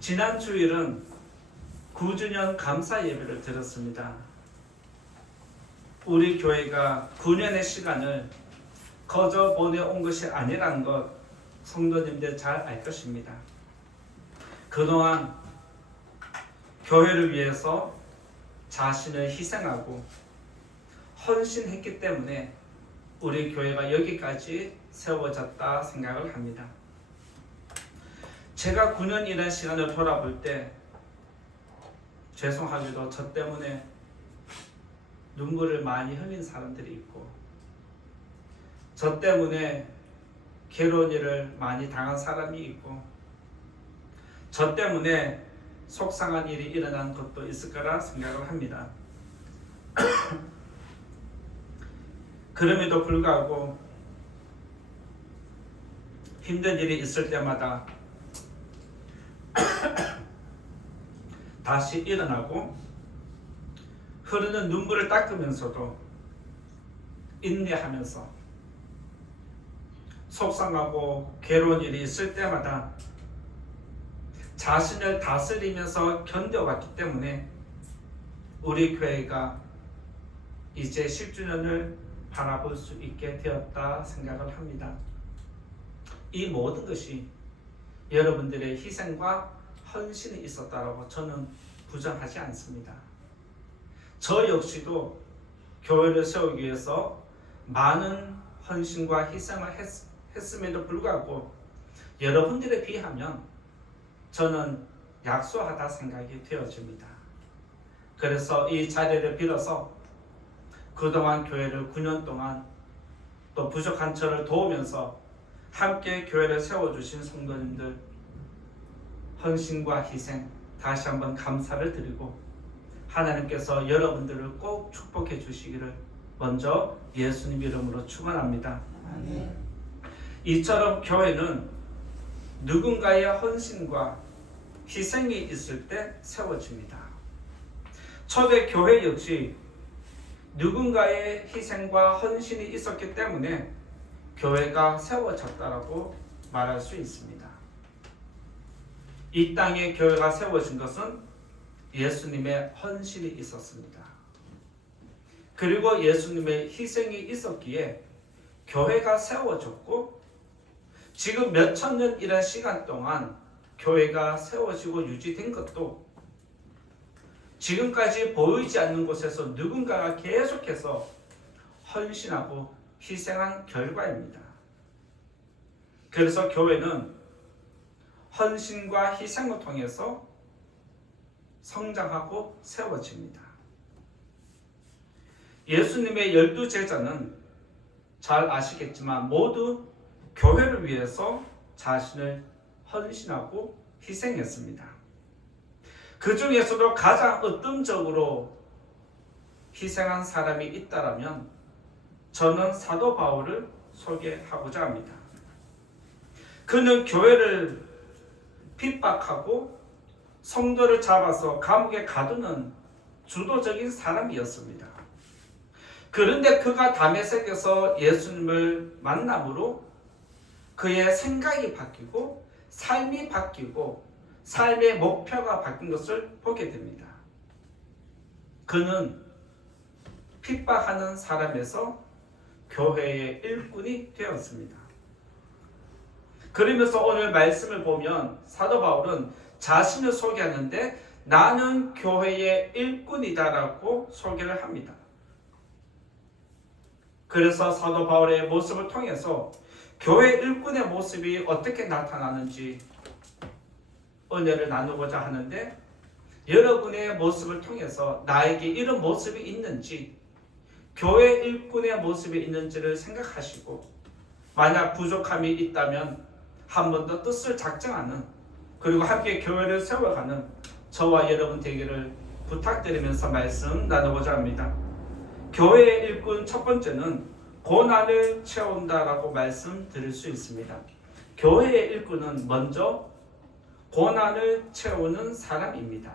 지난 주일은 9주년 감사 예배를 드렸습니다. 우리 교회가 9년의 시간을 거저 보내온 것이 아니라는 것 성도님들 잘 알 것입니다. 그동안 교회를 위해서 자신을 희생하고 헌신했기 때문에 우리 교회가 여기까지 세워졌다 생각을 합니다. 제가 9년이라는 시간을 돌아볼 때 죄송하게도 저 때문에 눈물을 많이 흘린 사람들이 있고, 저 때문에 괴로운 일을 많이 당한 사람이 있고, 저 때문에 속상한 일이 일어난 것도 있을 거라 생각을 합니다. 그럼에도 불구하고 힘든 일이 있을 때마다 다시 일어나고 흐르는 눈물을 닦으면서도 인내하면서 속상하고 괴로운 일이 있을 때마다 자신을 다스리면서 견뎌왔기 때문에 우리 교회가 이제 10주년을 바라볼 수 있게 되었다 생각을 합니다. 이 모든 것이 여러분들의 희생과 헌신이 있었다라고 저는 부정하지 않습니다. 저 역시도 교회를 세우기 위해서 많은 헌신과 희생을 했음에도 불구하고 여러분들에 비하면 저는 약소하다 생각이 되어집니다. 그래서 이 자리를 빌어서 그동안 교회를 9년 동안 또 부족한 저를 도우면서 함께 교회를 세워주신 성도님들 헌신과 희생 다시 한번 감사를 드리고 하나님께서 여러분들을 꼭 축복해 주시기를 먼저 예수님 이름으로 축원합니다. 아멘. 이처럼 교회는 누군가의 헌신과 희생이 있을 때 세워집니다. 초대 교회 역시 누군가의 희생과 헌신이 있었기 때문에 교회가 세워졌다라고 말할 수 있습니다. 이 땅에 교회가 세워진 것은 예수님의 헌신이 있었습니다. 그리고 예수님의 희생이 있었기에 교회가 세워졌고, 지금 몇천 년이라는 시간 동안 교회가 세워지고 유지된 것도 지금까지 보이지 않는 곳에서 누군가가 계속해서 헌신하고 희생한 결과입니다. 그래서 교회는 헌신과 희생을 통해서 성장하고 세워집니다. 예수님의 12제자는 잘 아시겠지만 모두 교회를 위해서 자신을 헌신하고 희생했습니다. 그 중에서도 가장 으뜸적으로 희생한 사람이 있다면 저는 사도 바울을 소개하고자 합니다. 그는 교회를 핍박하고 성도를 잡아서 감옥에 가두는 주도적인 사람이었습니다. 그런데 그가 다메섹에서 예수님을 만남으로 그의 생각이 바뀌고 삶이 바뀌고 삶의 목표가 바뀐 것을 보게 됩니다. 그는 핍박하는 사람에서 교회의 일꾼이 되었습니다. 그러면서 오늘 말씀을 보면 사도 바울은 자신을 소개하는데 나는 교회의 일꾼이다라고 소개를 합니다. 그래서 사도 바울의 모습을 통해서 교회 일꾼의 모습이 어떻게 나타나는지 은혜를 나누고자 하는데, 여러분의 모습을 통해서 나에게 이런 모습이 있는지, 교회 일꾼의 모습이 있는지를 생각하시고, 만약 부족함이 있다면 한 번 더 뜻을 작정하는, 그리고 함께 교회를 세워가는 저와 여러분 되기를 부탁드리면서 말씀 나누고자 합니다. 교회의 일꾼 첫 번째는 고난을 채운다라고 말씀드릴 수 있습니다. 교회의 일꾼은 먼저 고난을 채우는 사람입니다.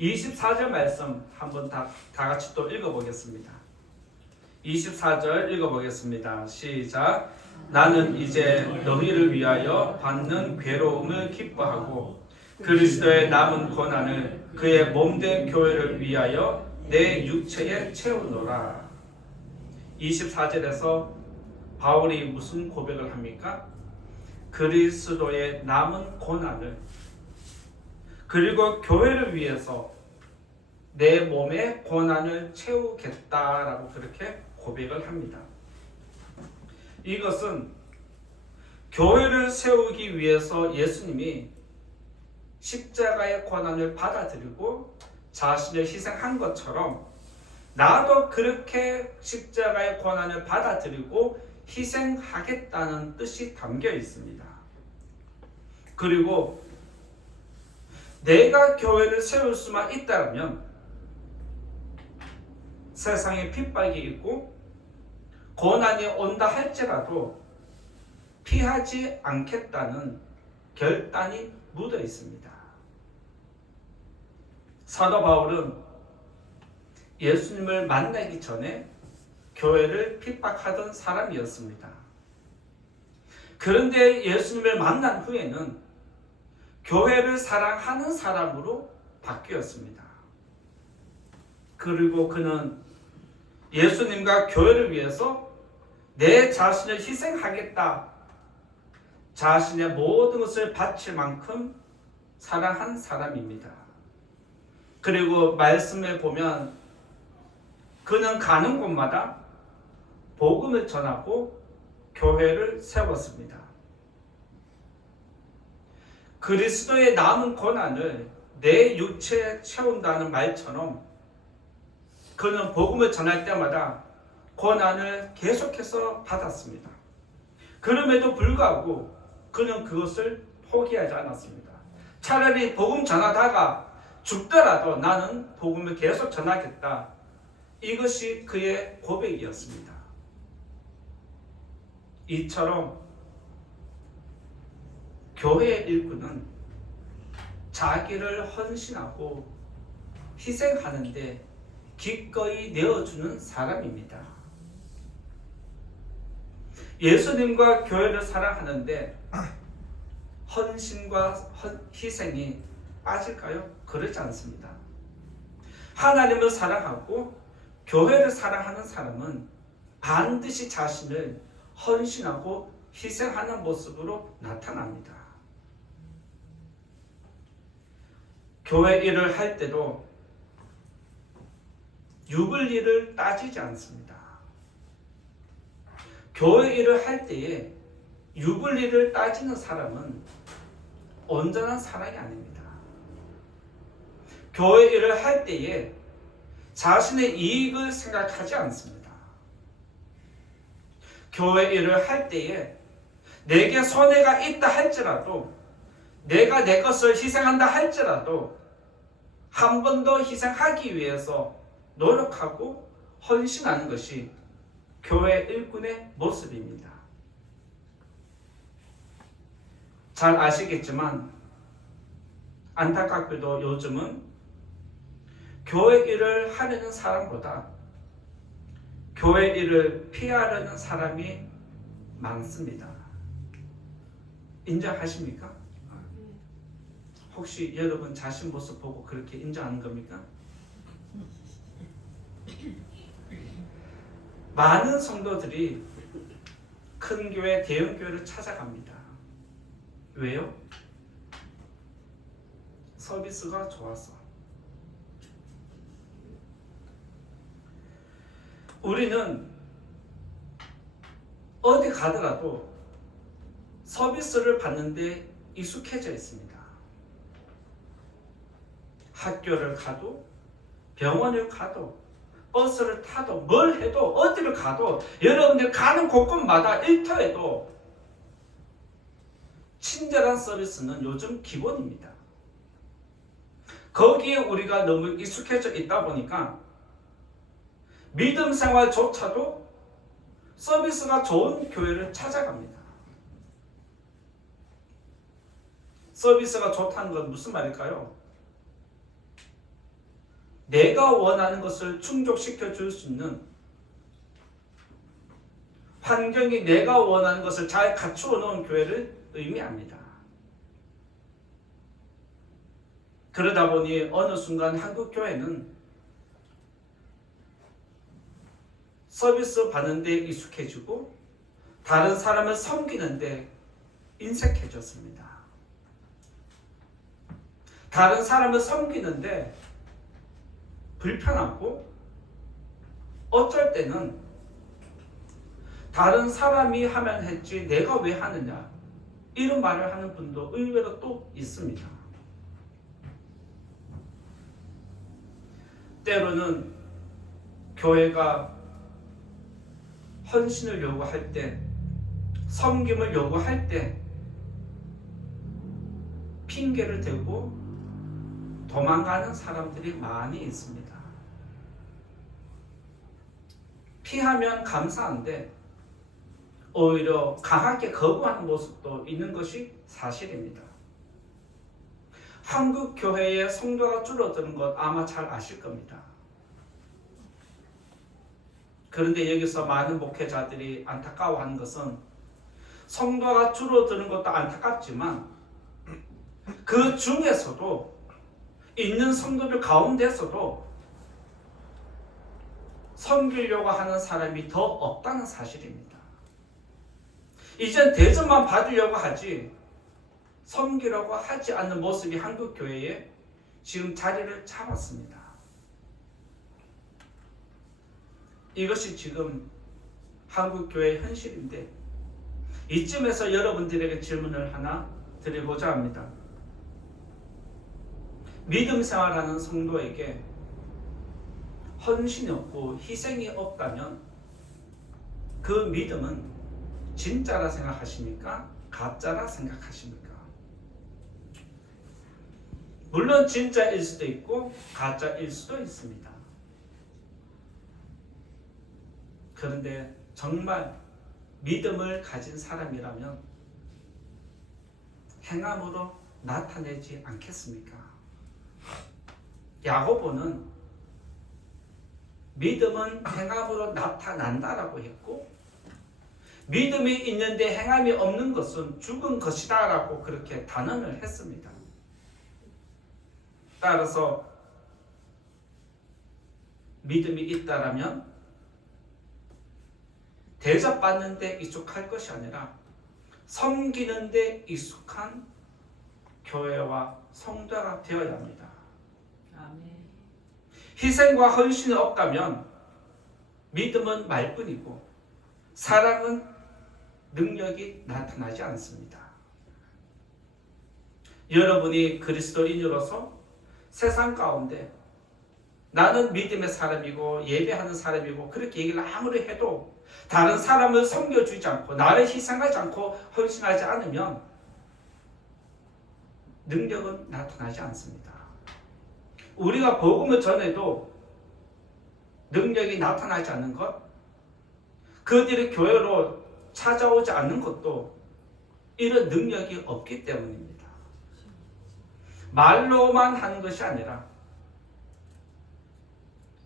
24절 말씀 한번 다 같이 또 읽어보겠습니다. 24절 읽어보겠습니다. 시작. 나는 이제 너희를 위하여 받는 괴로움을 기뻐하고 그리스도의 남은 고난을 그의 몸된 교회를 위하여 내 육체에 채우노라. 24절에서 바울이 무슨 고백을 합니까? 그리스도의 남은 고난을 그리고 교회를 위해서 내 몸의 고난을 채우겠다라고 그렇게 고백을 합니다. 이것은 교회를 세우기 위해서 예수님이 십자가의 고난을 받아들이고 자신을 희생한 것처럼 나도 그렇게 십자가의 고난을 받아들이고 희생하겠다는 뜻이 담겨 있습니다. 그리고 내가 교회를 세울 수만 있다면 세상에 핍박이 있고 고난이 온다 할지라도 피하지 않겠다는 결단이 묻어 있습니다. 사도 바울은 예수님을 만나기 전에 교회를 핍박하던 사람이었습니다. 그런데 예수님을 만난 후에는 교회를 사랑하는 사람으로 바뀌었습니다. 그리고 그는 예수님과 교회를 위해서 내 자신을 희생하겠다, 자신의 모든 것을 바칠 만큼 사랑한 사람입니다. 그리고 말씀에 보면 그는 가는 곳마다 복음을 전하고 교회를 세웠습니다. 그리스도의 남은 고난을 내 육체에 채운다는 말처럼 그는 복음을 전할 때마다 고난을 계속해서 받았습니다. 그럼에도 불구하고 그는 그것을 포기하지 않았습니다. 차라리 복음 전하다가 죽더라도 나는 복음을 계속 전하겠다. 이것이 그의 고백이었습니다. 이처럼 교회의 일꾼은 자기를 헌신하고 희생하는데 기꺼이 내어주는 사람입니다. 예수님과 교회를 사랑하는데 헌신과 희생이 빠질까요? 그렇지 않습니다. 하나님을 사랑하고 교회를 사랑하는 사람은 반드시 자신을 헌신하고 희생하는 모습으로 나타납니다. 교회 일을 할 때도 유불리를 따지지 않습니다. 교회 일을 할 때에 유불리를 따지는 사람은 온전한 사랑이 아닙니다. 교회 일을 할 때에 자신의 이익을 생각하지 않습니다. 교회 일을 할 때에 내게 손해가 있다 할지라도 내가 내 것을 희생한다 할지라도 한 번 더 희생하기 위해서 노력하고 헌신하는 것이 교회 일꾼의 모습입니다. 잘 아시겠지만 안타깝게도 요즘은 교회 일을 하려는 사람보다 교회 일을 피하려는 사람이 많습니다. 인정하십니까? 혹시 여러분 자신 모습 보고 그렇게 인정하는 겁니까? 많은 성도들이 큰 교회, 대형 교회를 찾아갑니다. 왜요? 서비스가 좋아서. 우리는 어디 가더라도 서비스를 받는데 익숙해져 있습니다. 학교를 가도 병원을 가도 버스를 타도 뭘 해도 어디를 가도 여러분들 가는 곳곳마다 일터에도 친절한 서비스는 요즘 기본입니다. 거기에 우리가 너무 익숙해져 있다 보니까 믿음 생활조차도 서비스가 좋은 교회를 찾아갑니다. 서비스가 좋다는 건 무슨 말일까요? 내가 원하는 것을 충족시켜 줄 수 있는 환경이 내가 원하는 것을 잘 갖추어 놓은 교회를 의미합니다. 그러다 보니 어느 순간 한국 교회는 서비스 받는 데 익숙해지고 다른 사람을 섬기는 데 인색해졌습니다. 다른 사람을 섬기는데 불편하고 어쩔 때는 다른 사람이 하면 했지 내가 왜 하느냐 이런 말을 하는 분도 의외로 또 있습니다. 때로는 교회가 헌신을 요구할 때, 섬김을 요구할 때 핑계를 대고 도망가는 사람들이 많이 있습니다. 피하면 감사한데 오히려 강하게 거부하는 모습도 있는 것이 사실입니다. 한국 교회의 성도가 줄어드는 것 아마 잘 아실 겁니다. 그런데 여기서 많은 목회자들이 안타까워하는 것은 성도가 줄어드는 것도 안타깝지만 그 중에서도 있는 성도들 가운데서도 섬기려고 하는 사람이 더 없다는 사실입니다. 이젠 대접만 받으려고 하지 섬기려고 하지 않는 모습이 한국 교회에 지금 자리를 잡았습니다. 이것이 지금 한국 교회의 현실인데 이쯤에서 여러분들에게 질문을 하나 드리고자 합니다. 믿음 생활하는 성도에게 헌신이 없고 희생이 없다면 그 믿음은 진짜라 생각하십니까? 가짜라 생각하십니까? 물론 진짜일 수도 있고 가짜일 수도 있습니다. 그런데 정말 믿음을 가진 사람이라면 행함으로 나타내지 않겠습니까? 야고보는 믿음은 행함으로 나타난다라고 했고 믿음이 있는데 행함이 없는 것은 죽은 것이다 라고 그렇게 단언을 했습니다. 따라서 믿음이 있다라면 대접받는 데 익숙할 것이 아니라 섬기는 데 익숙한 교회와 성도가 되어야 합니다. 아멘. 희생과 헌신이 없다면 믿음은 말뿐이고 사랑은 능력이 나타나지 않습니다. 여러분이 그리스도인으로서 세상 가운데 나는 믿음의 사람이고 예배하는 사람이고 그렇게 얘기를 아무리 해도 다른 사람을 섬겨주지 않고 나를 희생하지 않고 헌신하지 않으면 능력은 나타나지 않습니다. 우리가 복음을 전해도 능력이 나타나지 않는 것, 그들이 교회로 찾아오지 않는 것도 이런 능력이 없기 때문입니다. 말로만 하는 것이 아니라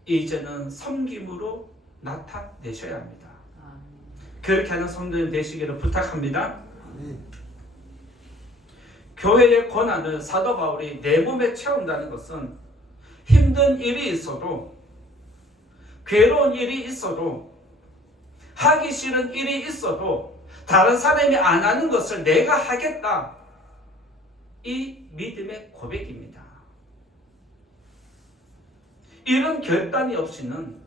이제는 섬김으로 나타내셔야 합니다. 그렇게 하는 성도님 되시기를 부탁합니다. 교회의 고난을 사도 바울이 내 몸에 채운다는 것은 힘든 일이 있어도 괴로운 일이 있어도 하기 싫은 일이 있어도 다른 사람이 안 하는 것을 내가 하겠다. 이 믿음의 고백입니다. 이런 결단이 없이는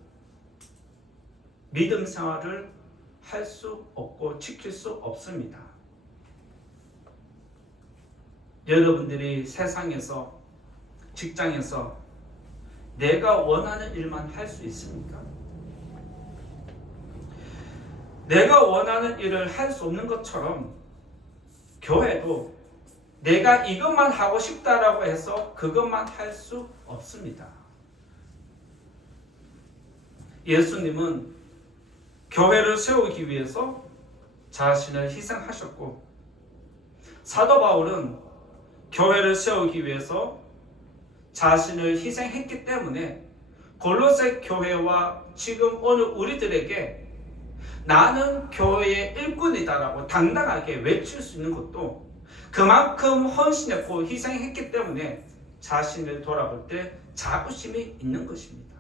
믿음 생활을 할 수 없고 지킬 수 없습니다. 여러분들이 세상에서 직장에서 내가 원하는 일만 할 수 있습니까? 내가 원하는 일을 할 수 없는 것처럼 교회도 내가 이것만 하고 싶다라고 해서 그것만 할 수 없습니다. 예수님은 교회를 세우기 위해서 자신을 희생하셨고 사도 바울은 교회를 세우기 위해서 자신을 희생했기 때문에 골로새 교회와 지금 오늘 우리들에게 나는 교회의 일꾼이다라고 당당하게 외칠 수 있는 것도 그만큼 헌신했고 희생했기 때문에 자신을 돌아볼 때 자부심이 있는 것입니다.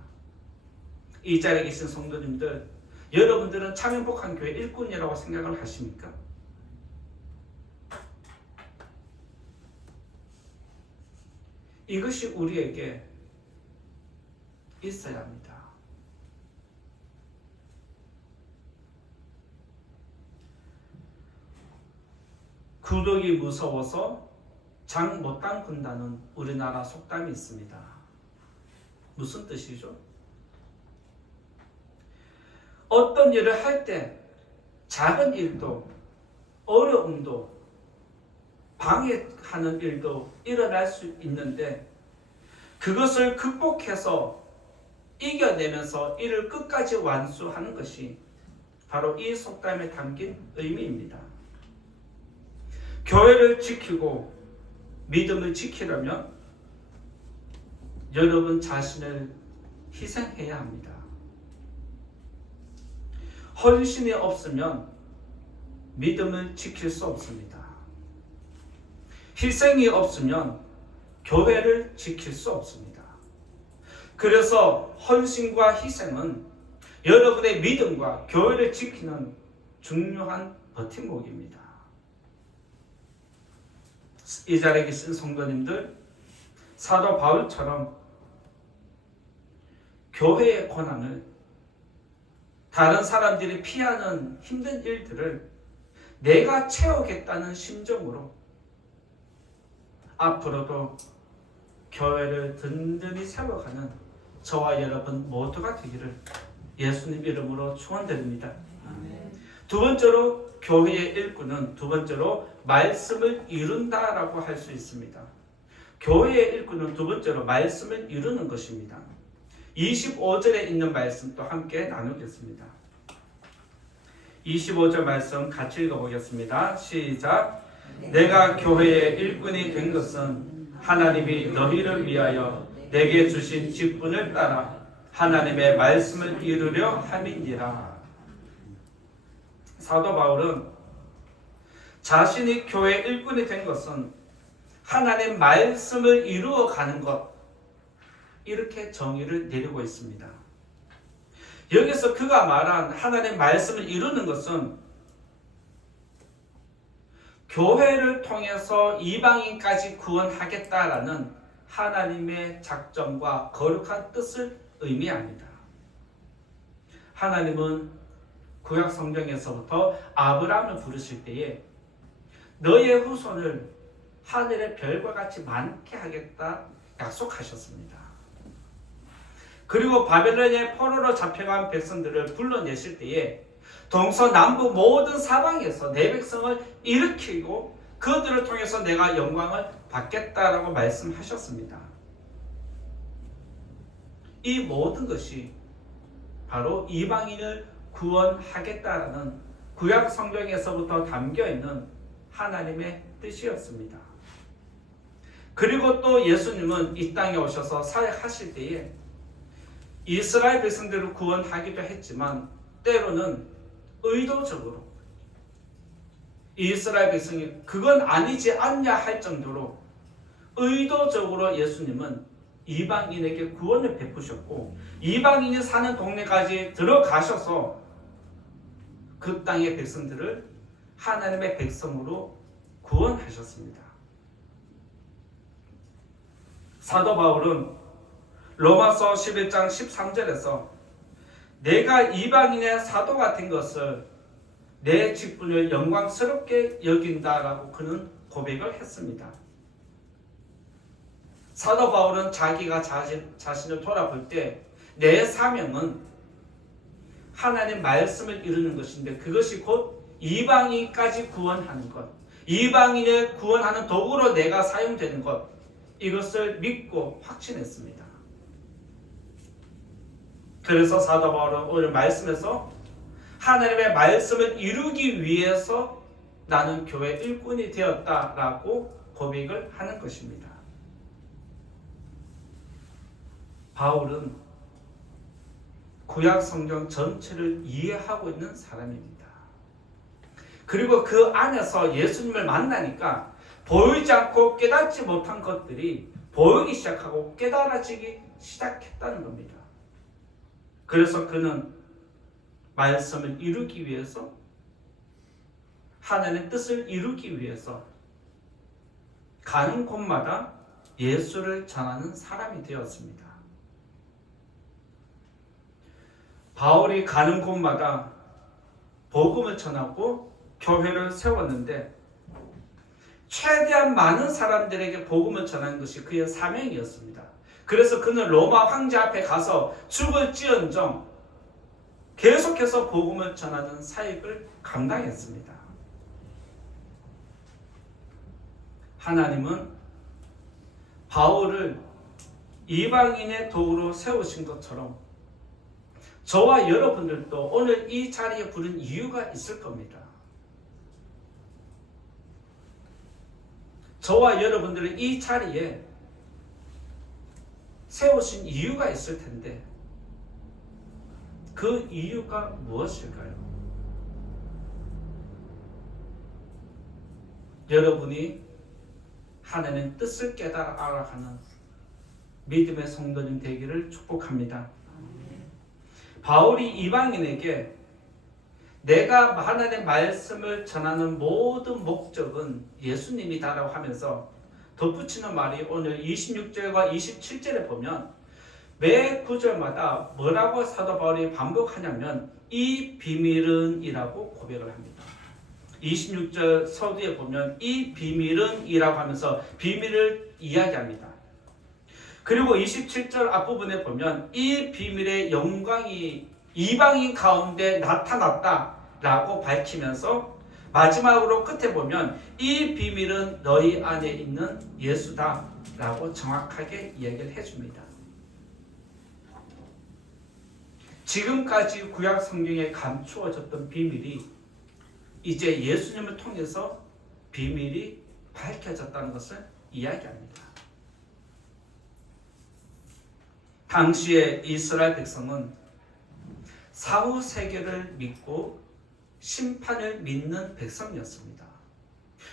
이 자리에 계신 성도님들, 여러분들은 참 행복한 교회 일꾼이라고 생각을 하십니까? 이것이 우리에게 있어야 합니다. 구독이 무서워서 장 못 담근다는 우리나라 속담이 있습니다. 무슨 뜻이죠? 어떤 일을 할 때 작은 일도 어려움도 방해하는 일도 일어날 수 있는데 그것을 극복해서 이겨내면서 이를 끝까지 완수하는 것이 바로 이 속담에 담긴 의미입니다. 교회를 지키고 믿음을 지키려면 여러분 자신을 희생해야 합니다. 헌신이 없으면 믿음을 지킬 수 없습니다. 희생이 없으면 교회를 지킬 수 없습니다. 그래서 헌신과 희생은 여러분의 믿음과 교회를 지키는 중요한 버팀목입니다. 이 자리에 계신 성도님들, 사도 바울처럼 교회의 고난을, 다른 사람들이 피하는 힘든 일들을 내가 채우겠다는 심정으로 앞으로도 교회를 든든히 세워가는 저와 여러분 모두가 되기를 예수님 이름으로 축원드립니다. 두 번째로 교회의 일꾼은 두 번째로 말씀을 이룬다라고 할 수 있습니다. 교회의 일꾼은 두 번째로 말씀을 이루는 것입니다. 25절에 있는 말씀 또 함께 나누겠습니다. 25절 말씀 같이 읽어보겠습니다. 시작. 내가 교회의 일꾼이 된 것은 하나님이 너희를 위하여 내게 주신 직분을 따라 하나님의 말씀을 이루려 함이니라. 사도 바울은 자신이 교회 일꾼이 된 것은 하나님 말씀을 이루어가는 것, 이렇게 정의를 내리고 있습니다. 여기서 그가 말한 하나님 말씀을 이루는 것은 교회를 통해서 이방인까지 구원하겠다라는 하나님의 작정과 거룩한 뜻을 의미합니다. 하나님은 구약 성경에서부터 아브라함을 부르실 때에 너의 후손을 하늘의 별과 같이 많게 하겠다 약속하셨습니다. 그리고 바벨론의 포로로 잡혀간 백성들을 불러내실 때에 동서남북 모든 사방에서 내 백성을 일으키고 그들을 통해서 내가 영광을 받겠다라고 말씀하셨습니다. 이 모든 것이 바로 이방인을 구원하겠다라는 구약 성경에서부터 담겨있는 하나님의 뜻이었습니다. 그리고 또 예수님은 이 땅에 오셔서 사역하실 때에 이스라엘 백성들을 구원하기도 했지만 때로는 의도적으로 이스라엘 백성이 그건 아니지 않냐 할 정도로 의도적으로 예수님은 이방인에게 구원을 베푸셨고 이방인이 사는 동네까지 들어가셔서 그 땅의 백성들을 하나님의 백성으로 구원하셨습니다. 사도 바울은 로마서 11장 13절에서 내가 이방인의 사도가 된 것을 내 직분을 영광스럽게 여긴다라고 그는 고백을 했습니다. 사도 바울은 자기가 자신을 돌아볼 때 내 사명은 하나님 말씀을 이루는 것인데 그것이 곧 이방인까지 구원하는 것, 이방인을 구원하는 도구로 내가 사용되는 것, 이것을 믿고 확신했습니다. 그래서 사도 바울은 오늘 말씀에서 하나님의 말씀을 이루기 위해서 나는 교회 일꾼이 되었다라고 고백을 하는 것입니다. 바울은 구약 성경 전체를 이해하고 있는 사람입니다. 그리고 그 안에서 예수님을 만나니까 보이지 않고 깨닫지 못한 것들이 보이기 시작하고 깨달아지기 시작했다는 겁니다. 그래서 그는 말씀을 이루기 위해서, 하나님의 뜻을 이루기 위해서 가는 곳마다 예수를 전하는 사람이 되었습니다. 바울이 가는 곳마다 복음을 전하고 교회를 세웠는데 최대한 많은 사람들에게 복음을 전하는 것이 그의 사명이었습니다. 그래서 그는 로마 황제 앞에 가서 죽을지언정 계속해서 복음을 전하는 사역을 감당했습니다. 하나님은 바울을 이방인의 도구로 세우신 것처럼 저와 여러분들도 오늘 이 자리에 부른 이유가 있을 겁니다. 저와 여러분들은 이 자리에 세우신 이유가 있을 텐데 그 이유가 무엇일까요? 여러분이 하나님의 뜻을 깨달아 알아가는 믿음의 성도님 되기를 축복합니다. 바울이 이방인에게 내가 하나님의 말씀을 전하는 모든 목적은 예수님이다라고 하면서 덧붙이는 말이 오늘 26절과 27절에 보면 매 구절마다 뭐라고 사도 바울이 반복하냐면 이 비밀은 이라고 고백을 합니다. 26절 서두에 보면 이 비밀은 이라고 하면서 비밀을 이야기합니다. 그리고 27절 앞부분에 보면 이 비밀의 영광이 이방인 가운데 나타났다라고 밝히면서 마지막으로 끝에 보면 이 비밀은 너희 안에 있는 예수다라고 정확하게 이야기를 해줍니다. 지금까지 구약 성경에 감추어졌던 비밀이 이제 예수님을 통해서 비밀이 밝혀졌다는 것을 이야기합니다. 당시에 이스라엘 백성은 사후 세계를 믿고 심판을 믿는 백성이었습니다.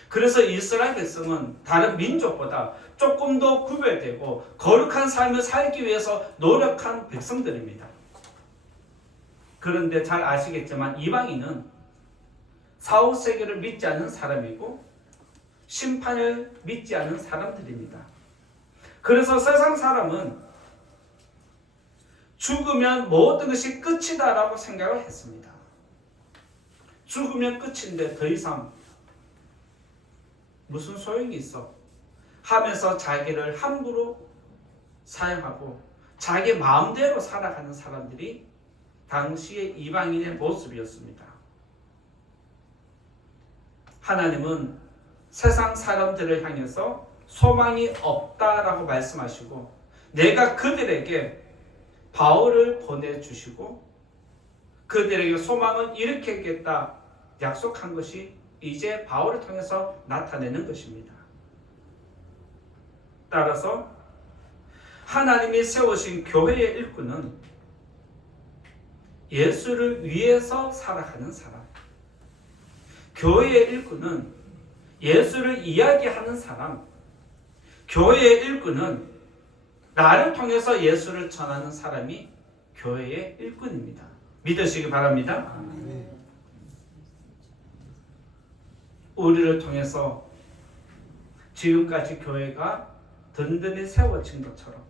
그래서 이스라엘 백성은 다른 민족보다 조금 더 구별되고 거룩한 삶을 살기 위해서 노력한 백성들입니다. 그런데 잘 아시겠지만 이방인은 사후 세계를 믿지 않는 사람이고 심판을 믿지 않는 사람들입니다. 그래서 세상 사람은 죽으면 모든 것이 끝이다라고 생각을 했습니다. 죽으면 끝인데 더 이상 무슨 소용이 있어 하면서 자기를 함부로 사용하고 자기 마음대로 살아가는 사람들이 당시의 이방인의 모습이었습니다. 하나님은 세상 사람들을 향해서 소망이 없다라고 말씀하시고 내가 그들에게 바울을 보내주시고 그들에게 소망을 일으키겠다 약속한 것이 이제 바울을 통해서 나타내는 것입니다. 따라서 하나님이 세우신 교회의 일꾼은 예수를 위해서 살아가는 사람, 교회의 일꾼은 예수를 이야기하는 사람, 교회의 일꾼은 나를 통해서 예수를 전하는 사람이 교회의 일꾼입니다. 믿으시기 바랍니다. 우리를 통해서 지금까지 교회가 든든히 세워진 것처럼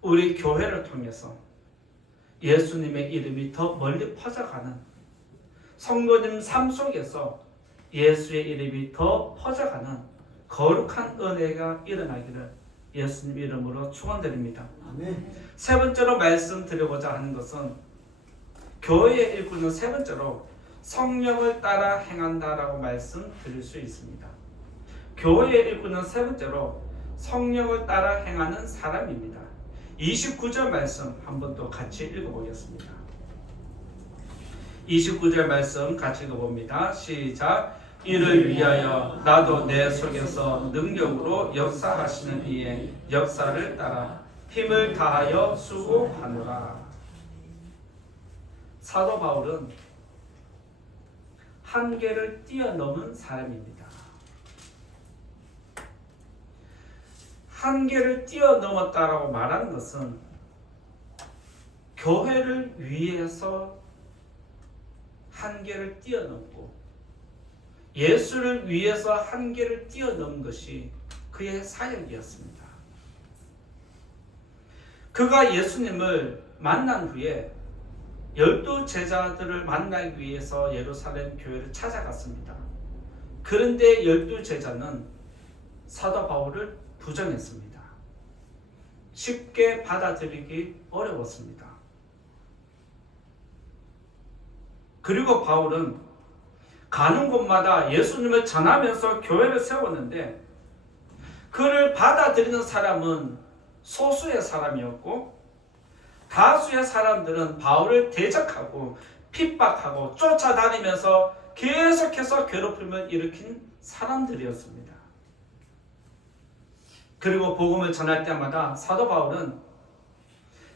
우리 교회를 통해서 예수님의 이름이 더 멀리 퍼져가는 성도님 삶 속에서 예수의 이름이 더 퍼져가는 거룩한 은혜가 일어나기를 예수님 이름으로 축원드립니다. 아멘. 세 번째로 말씀드리고자 하는 것은 교회의 일꾼은 세 번째로 성령을 따라 행한다라고 말씀드릴 수 있습니다. 교회의 일꾼은 세 번째로 성령을 따라 행하는 사람입니다. 29절 말씀 한번 또 같이 읽어보겠습니다. 29절 말씀 같이 읽어봅니다. 시작. 이를 위하여 나도 내 속에서 능력으로 역사하시는 이의 역사를 따라 힘을 다하여 수고하노라. 사도 바울은 한계를 뛰어넘은 사람입니다. 한계를 뛰어넘었다라고 말하는 것은 교회를 위해서 한계를 뛰어넘고 예수를 위해서 한계를 뛰어넘은 것이 그의 사역이었습니다. 그가 예수님을 만난 후에 12제자들을 만나기 위해서 예루살렘 교회를 찾아갔습니다. 그런데 12제자는 사도 바울을 부정했습니다. 쉽게 받아들이기 어려웠습니다. 그리고 바울은 가는 곳마다 예수님을 전하면서 교회를 세웠는데 그를 받아들이는 사람은 소수의 사람이었고 다수의 사람들은 바울을 대적하고 핍박하고 쫓아다니면서 계속해서 괴롭힘을 일으킨 사람들이었습니다. 그리고 복음을 전할 때마다 사도 바울은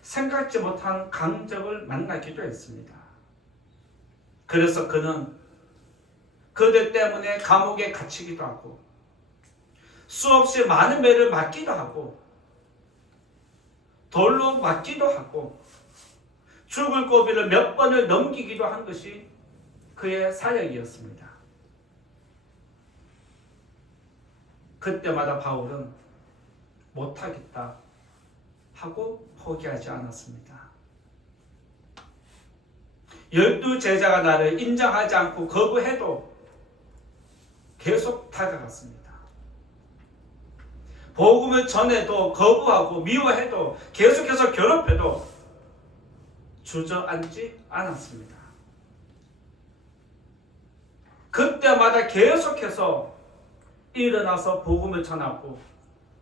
생각지 못한 강적을 만나기도 했습니다. 그래서 그는 그들 때문에 감옥에 갇히기도 하고 수없이 많은 매를 맞기도 하고 돌로 맞기도 하고 죽을 고비를 몇 번을 넘기기도 한 것이 그의 사역이었습니다. 그때마다 바울은 못하겠다 하고 포기하지 않았습니다. 12제자가 나를 인정하지 않고 거부해도 계속 다가갔습니다. 복음을 전해도 거부하고 미워해도 계속해서 괴롭혀도 주저앉지 않았습니다. 그때마다 계속해서 일어나서 복음을 전하고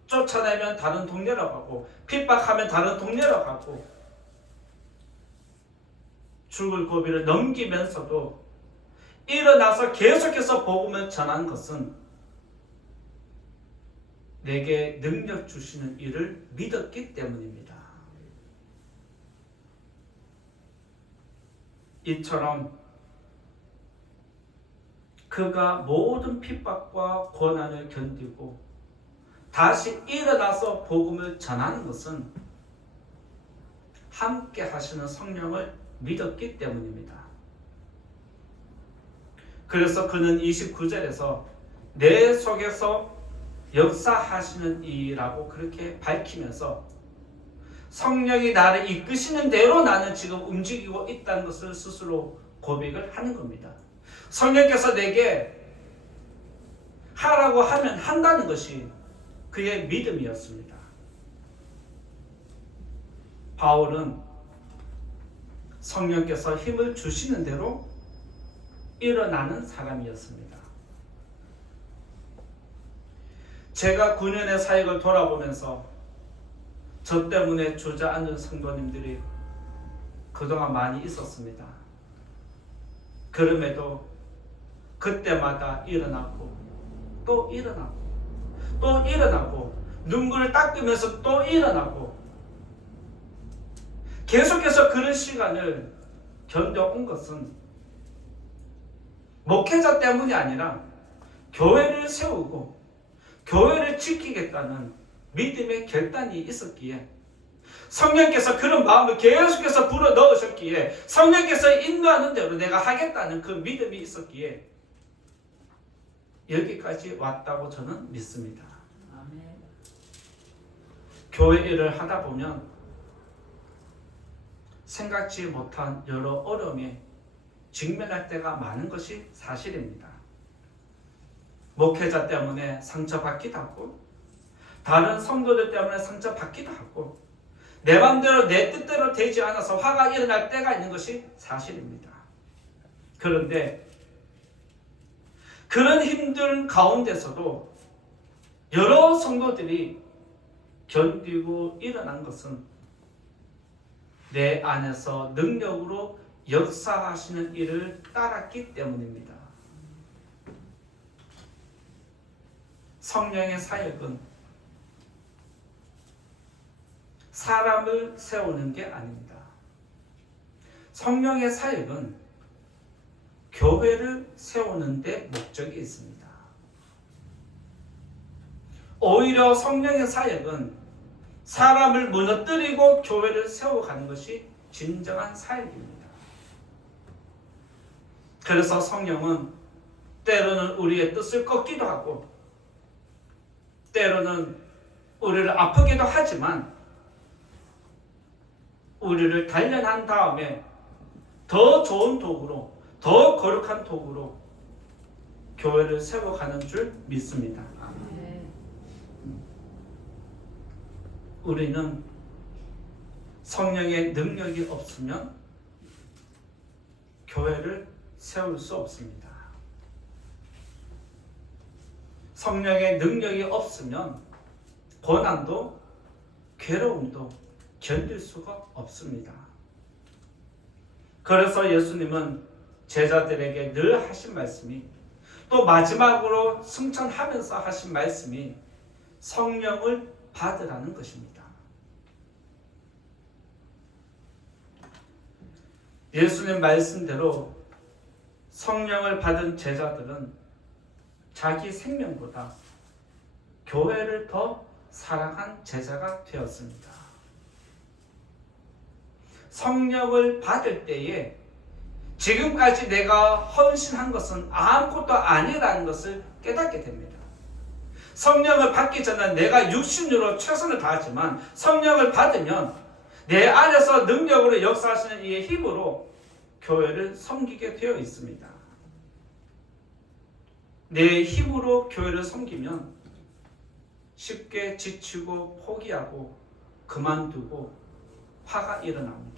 쫓아내면 다른 동네로 가고 핍박하면 다른 동네로 가고 죽을 고비를 넘기면서도 일어나서 계속해서 복음을 전하는 것은 내게 능력 주시는 일을 믿었기 때문입니다. 이처럼 그가 모든 핍박과 고난을 견디고 다시 일어나서 복음을 전하는 것은 함께 하시는 성령을 믿었기 때문입니다. 그래서 그는 29절에서 내 속에서 역사하시는 이라고 그렇게 밝히면서 성령이 나를 이끄시는 대로 나는 지금 움직이고 있다는 것을 스스로 고백을 하는 겁니다. 성령께서 내게 하라고 하면 한다는 것이 그의 믿음이었습니다. 바울은 성령께서 힘을 주시는 대로 일어나는 사람이었습니다. 제가 9년의 사역을 돌아보면서 저 때문에 주저앉은 성도님들이 그동안 많이 있었습니다. 그럼에도 그때마다 일어나고 또 일어나고 또 일어나고 눈물을 닦으면서 또 일어나고 계속해서 그런 시간을 견뎌온 것은 목회자 때문이 아니라 교회를 세우고 교회를 지키겠다는 믿음의 결단이 있었기에 성령께서 그런 마음을 계속해서 불어넣으셨기에 성령께서 인도하는 대로 내가 하겠다는 그 믿음이 있었기에 여기까지 왔다고 저는 믿습니다. 아멘. 교회 일을 하다 보면 생각지 못한 여러 어려움에 직면할 때가 많은 것이 사실입니다. 목회자 때문에 상처받기도 하고 다른 성도들 때문에 상처받기도 하고 내 맘대로 내 뜻대로 되지 않아서 화가 일어날 때가 있는 것이 사실입니다. 그런데 그런 힘든 가운데서도 여러 성도들이 견디고 일어난 것은 내 안에서 능력으로 역사하시는 일을 따랐기 때문입니다. 성령의 사역은 사람을 세우는 게 아닙니다. 성령의 사역은 교회를 세우는 데 목적이 있습니다. 오히려 성령의 사역은 사람을 무너뜨리고 교회를 세워가는 것이 진정한 사역입니다. 그래서 성령은 때로는 우리의 뜻을 꺾기도 하고 때로는 우리를 아프기도 하지만 우리를 단련한 다음에 더 좋은 도구로, 더 거룩한 도구로 교회를 세워가는 줄 믿습니다. 우리는 성령의 능력이 없으면 교회를 세울 수 없습니다. 성령의 능력이 없으면 고난도 괴로움도 견딜 수가 없습니다. 그래서 예수님은 제자들에게 늘 하신 말씀이, 또 마지막으로 승천하면서 하신 말씀이 성령을 받으라는 것입니다. 예수님 말씀대로 성령을 받은 제자들은 자기 생명보다 교회를 더 사랑한 제자가 되었습니다. 성령을 받을 때에 지금까지 내가 헌신한 것은 아무것도 아니라는 것을 깨닫게 됩니다. 성령을 받기 전에 내가 육신으로 최선을 다하지만 성령을 받으면 내 안에서 능력으로 역사하시는 이의 힘으로 교회를 섬기게 되어 있습니다. 내 힘으로 교회를 섬기면 쉽게 지치고 포기하고 그만두고 화가 일어납니다.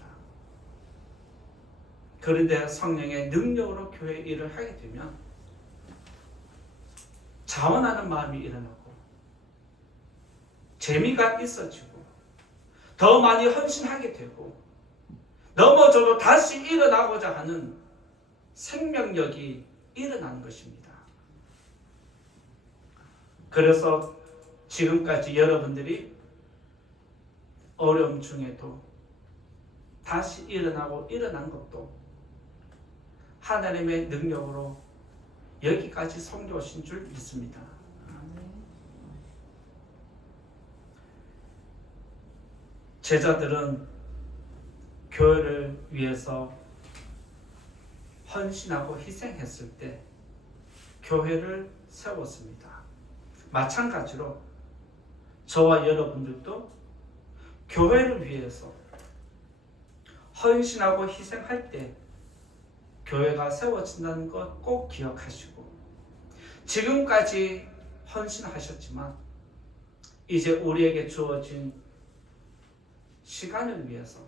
그런데 성령의 능력으로 교회 일을 하게 되면 자원하는 마음이 일어나고 재미가 있어지고 더 많이 헌신하게 되고 넘어져도 다시 일어나고자 하는 생명력이 일어나는 것입니다. 그래서 지금까지 여러분들이 어려움 중에도 다시 일어나고 일어난 것도 하나님의 능력으로 여기까지 섬겨오신 줄 믿습니다. 제자들은 교회를 위해서 헌신하고 희생했을 때 교회를 세웠습니다. 마찬가지로 저와 여러분들도 교회를 위해서 헌신하고 희생할 때 교회가 세워진다는 것 꼭 기억하시고, 지금까지 헌신하셨지만 이제 우리에게 주어진 시간을 위해서,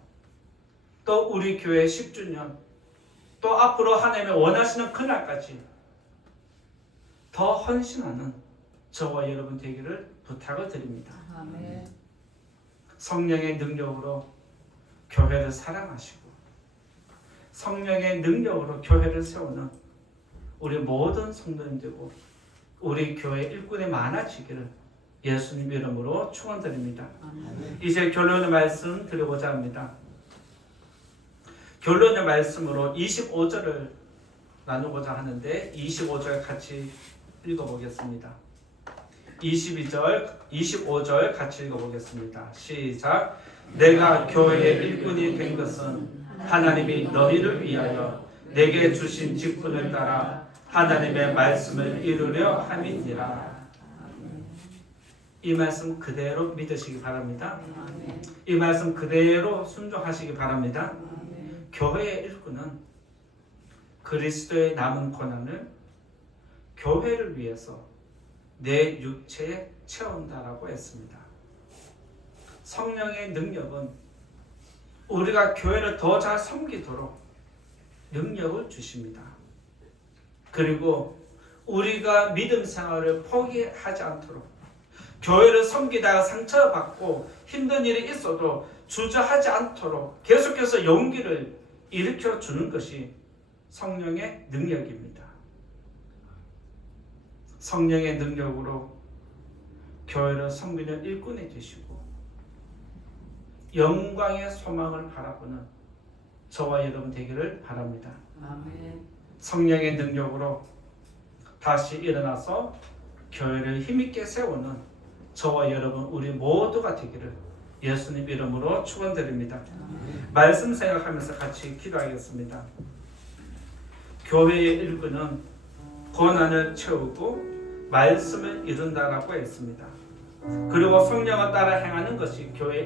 또 우리 교회 10주년, 또 앞으로 하나님의 원하시는 그날까지 더 헌신하는 저와 여러분 되기를 부탁을 드립니다. 아멘. 성령의 능력으로 교회를 사랑하시고 성령의 능력으로 교회를 세우는 우리 모든 성도님들고 우리 교회 일꾼이 많아지기를 예수님 이름으로 축원드립니다. 아멘. 이제 결론의 말씀 드리고자 합니다. 결론의 말씀으로 25절을 나누고자 하는데 25절 같이 읽어보겠습니다. 22절, 25절 같이 읽어보겠습니다. 시작. 내가 교회의 일꾼이 된 것은 하나님이 너희를 위하여 내게 주신 직분을 따라 하나님의 말씀을 이루려 함이니라. 이 말씀 그대로 믿으시기 바랍니다. 이 말씀 그대로 순종하시기 바랍니다. 교회의 일꾼은 그리스도의 남은 고난을 교회를 위해서 내 육체에 채운다라고 했습니다. 성령의 능력은 우리가 교회를 더 잘 섬기도록 능력을 주십니다. 그리고 우리가 믿음 생활을 포기하지 않도록, 교회를 섬기다가 상처받고 힘든 일이 있어도 주저하지 않도록 계속해서 용기를 일으켜 주는 것이 성령의 능력입니다. 성령의 능력으로 교회를 섬기는 일꾼이 되시고 영광의 소망을 바라보는 저와 여러분 되기를 바랍니다. 아멘. 성령의 능력으로 다시 일어나서 교회를 힘있게 세우는 저와 여러분 우리 모두가 되기를 예수님 이름으로 축원드립니다. 말씀 생각하면서 같이 기도하겠습니다. 교회의 일꾼은 고난을 채우고 말씀을 이룬다라고 했습니다. 그리고 성령을 따라 행하는 것이 교회의